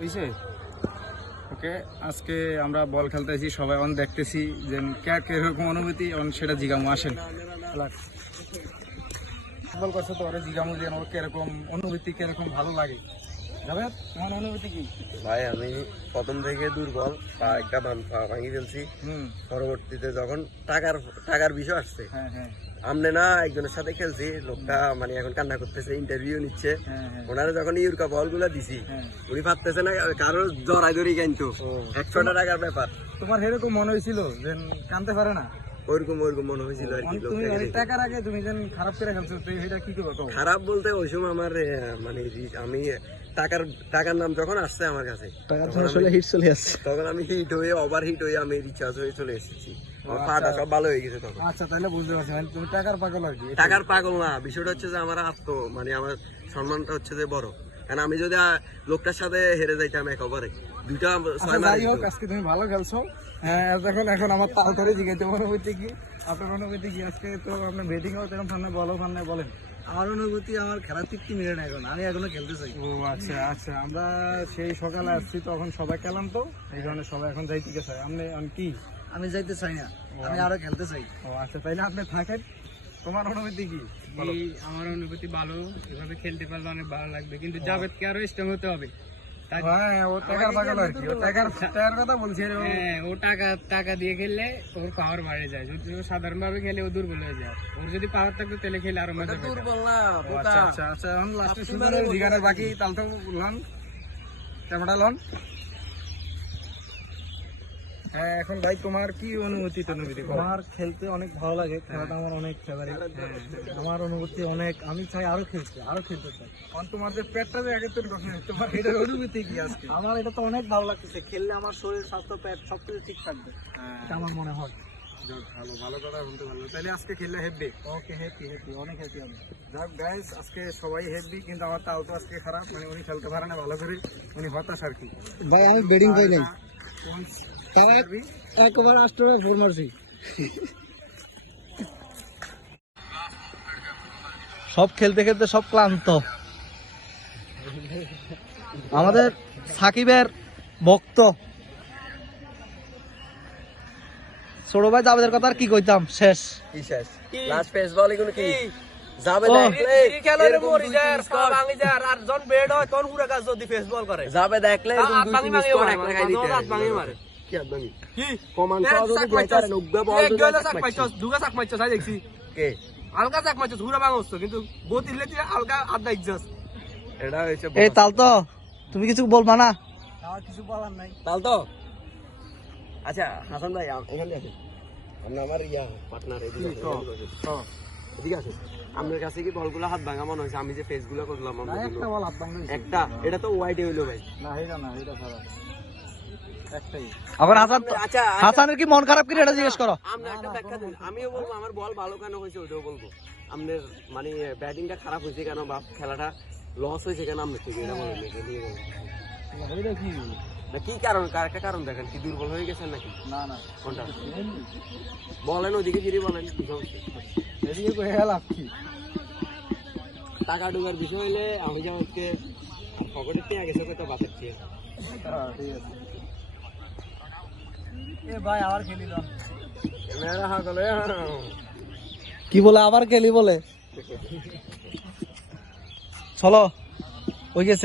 হইছে ওকে। আজকে আমরা বল খেলতেছি, সবাই অন দেখতেছি যে কিরকম অনুভূতি সেটা জিগামু। আসেন বল করছো তো ওরা জিগামু যে ওর কিরকম অনুভূতি, কিরকম ভালো লাগে। যাবে তোমার অনুভূতি কি? ভাই আমি প্রথম থেকে দুর্বল, পা একটা ভাঙি ফেলছি। পরবর্তীতে যখন টাকার বিষয় আসছে, আমনে না একজনের সাথে খেলছি, লোকটা মানে এখন কান্না করতেছে, ইন্টারভিউ নিচ্ছে। ওনারা যখন ইউরকা বল গুলা দিছি, উনি পারতেছে না, কারো জড়াই ধরি কিন্তু 100 টাকার ব্যাপার। তোমার এরকম মনে হয়েছিল যে কানতে পারে না? ওইরকম মনে হয়েছিল আর কি। টাকার আগে তুমি যেন খারাপ করে খেলছো, সেটা কি করবো? খারাপ বলতে ওই সময় আমার মানে আমি টাকার নাম যখন আসছে আমার কাছে, তখন আমি হিট হয়ে ওভার হিট হয়ে আমি রিচার্জ হয়ে চলে এসেছি। আমার পাটা সব ভালো হয়ে গেছে তখন। আচ্ছা, তাহলে বুঝতে পারছি মানে তুমি টাকার পাগল আর কি। টাকার পাগল না, বিষয়টা হচ্ছে যে আমার মানে আমার সম্মানটা হচ্ছে যে বড়। কারণ আমি যদি লোকটার সাথে হেরে যাইতাম এক ওভারে দুইটা আজকে তুমি ভালো খেলছো। এখন আমার তাড়াতাড়ি জিজ্ঞাসা অনুভূতি কি, আপনার অনুভূতি কি? আজকে তো আপনার ব্যাটিং ও তেমন সামনে বলেন। আমার অনুভূতি, আমার খেলার তৃপ্তি মিলে না, আমি এখনো খেলতে চাই। ও আচ্ছা, আমরা সেই সকালে আসছি, তখন সবাই খেলাম, তো এই কারণে সবাই এখন যাইতে চাই। আমি কি আমি যাইতে চাই না, আমি আরো খেলতে চাই। ও আচ্ছা, তাইলে আপনি থাকেন। তোমার অনুভূতি কি? আমার অনুভূতি ভালো, এভাবে খেলতে পারলে অনেক ভালো লাগবে, কিন্তু জাভেদকে আরো স্ট্রং হতে হবে। ও টাকার পাগল আর কি, ও টাকার কথা বলছে। ও টাকা দিয়ে খেললে ওর পাওয়ার বাড়ে যায়, যদি ও সাধারণ ভাবে খেলে ও দুর্বল হয়ে যায়। ওর যদি পাওয়ার থাকতো তাহলে খেলে আরো মজা পেতো। দুর্বল না, আচ্ছা, এখন লাস্টে সুন্দর জিগানের বাকি তালতো লন ক্যামেরা লন। এখন ভাই তোমার কি অনুভূতি? আমার খেলতে অনেক ভালো লাগে, খেলাটা আমার অনেক ফেভারিট। আমার অনুভূতি অনেক, আমি চাই আরো খেলতে চাই। তোমার যে পেটটা যে আগে তৈরি করছে, তোমার এটার অনুভূতি কি আজকে? আমার এটা তো অনেক ভালো লাগতেছে, খেললে আমার শরীর স্বাস্থ্য পেট সবকিছু ঠিক থাকবে, এটা আমার মনে হয়। ভালো কথা বলতে ভালো। তাহলে আজকে খেললে হেব্বি? ওকে, হ্যাপি, অনেক হ্যাপি আমি। যাক গাইস, আজকে সবাই হেব্বি, কিন্তু আমার তাও তো আজকে খারাপ, মানে উনি খেলতে পারে না ভালো করে, উনি হতাশ আর কি। ভাই আমি ব্যাটিং পাই নাই, একবার আষ্ট্রভাগ ফোর মারছি। সব খেলতে সব ক্লান্ত। আমাদের সাকিবের ভক্ত ছোট ভাই জাভেদের কথা আর কি কইতাম, শেষ লাস্ট পেস বল এগুলো কি যাবে দেখলে খেলারে মরি যায় আর পা ভাঙি যায় আর জন বেড হয় কোন পুরো কাজ যদি ফেস বল করে যাবে দেখলে হাত ভাঙি মারে কি হাত ভাঙি কি কমান সহ যদি বেটার নুগবে বল দুগা চাক মারছ তাই দেখছি কে হালকা চাক মারছ পুরো ভাঙছ, কিন্তু গতিলে তুই হালকা আধা ইজ্জত। এটা হইছে এই তাল তো তুমি কিছু বলবা না? আমার কিছু বলার নাই। তাল তো আচ্ছা হাসান ভাই এখানে আসেন, আপনি আমার পার্টনার এদিকে আছে। আপনার কাছে কি বলগুলো হাত ভাঙা মনে হয়েছে? আমি যে ফেস গুলো করলাম একটা বল হাত ভাঙা একটা, এটা তো ওয়াইড হইলো ভাই। না এটা খারাপ একটাই। আবার হাসানের কি মন খারাপ কি এটা জিজ্ঞেস করো। আপনি একটা ব্যাখ্যা দিন, আমিও বলবো আমার বল ভালো কেন হয়েছে ওইটাও বলবো। আপনার মানে ব্যাটিংটা খারাপ হয়েছে কেন বা খেলাটা লস হয়েছে কেন আপনার থেকে, এটা বলেন। এটা কি কি কারণ, একটা কারণ দেখেন, কি দুর্বল হয়ে গেছেন নাকি? না কোনটা বলেন, ওইদিকে ফিরে বলেন কি সমস্যা। এদিকে কই হেলাপ কি টাকা ডুবার বিষয় হইলে আমি যা হচ্ছে পকেটের থেকে গেছে তো বাঁচাচ্ছি। ঠিক আছে। এ ভাই আবার খেলি দাও। মেরা হাগলে কি বলে আবার খেলি বলে, চলো ওই গেছে।